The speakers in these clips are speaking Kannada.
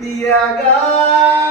Nitya Gaya.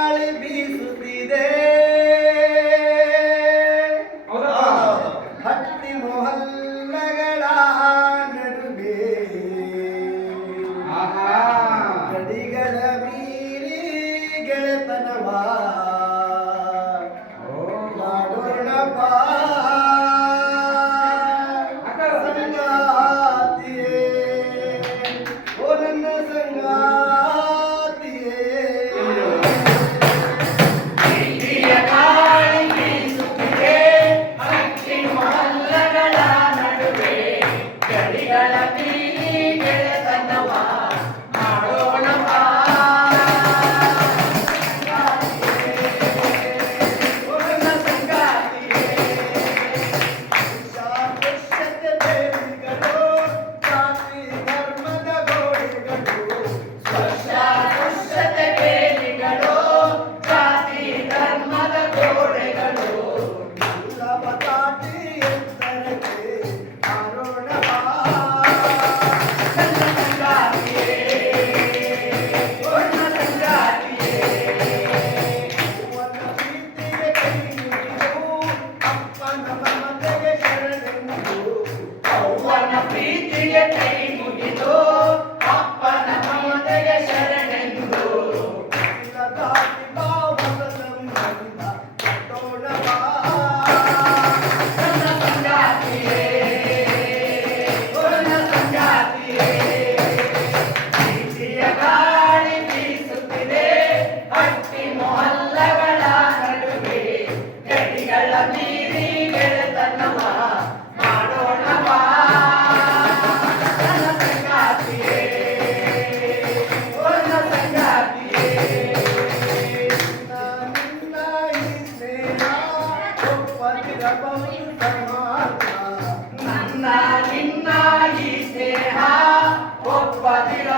ಅದಿರಿ ಗೆಲ್ತನವಾ ಮಾಡೋಣವಾ ಜನಸಂಗಾತಿ ಓ ಜನಸಂಗಾತಿ ನಿನ್ನ ಹಿಂದೆ ಹಾ ಒಪ್ಪದಿರ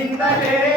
ನಿಂದಲೇ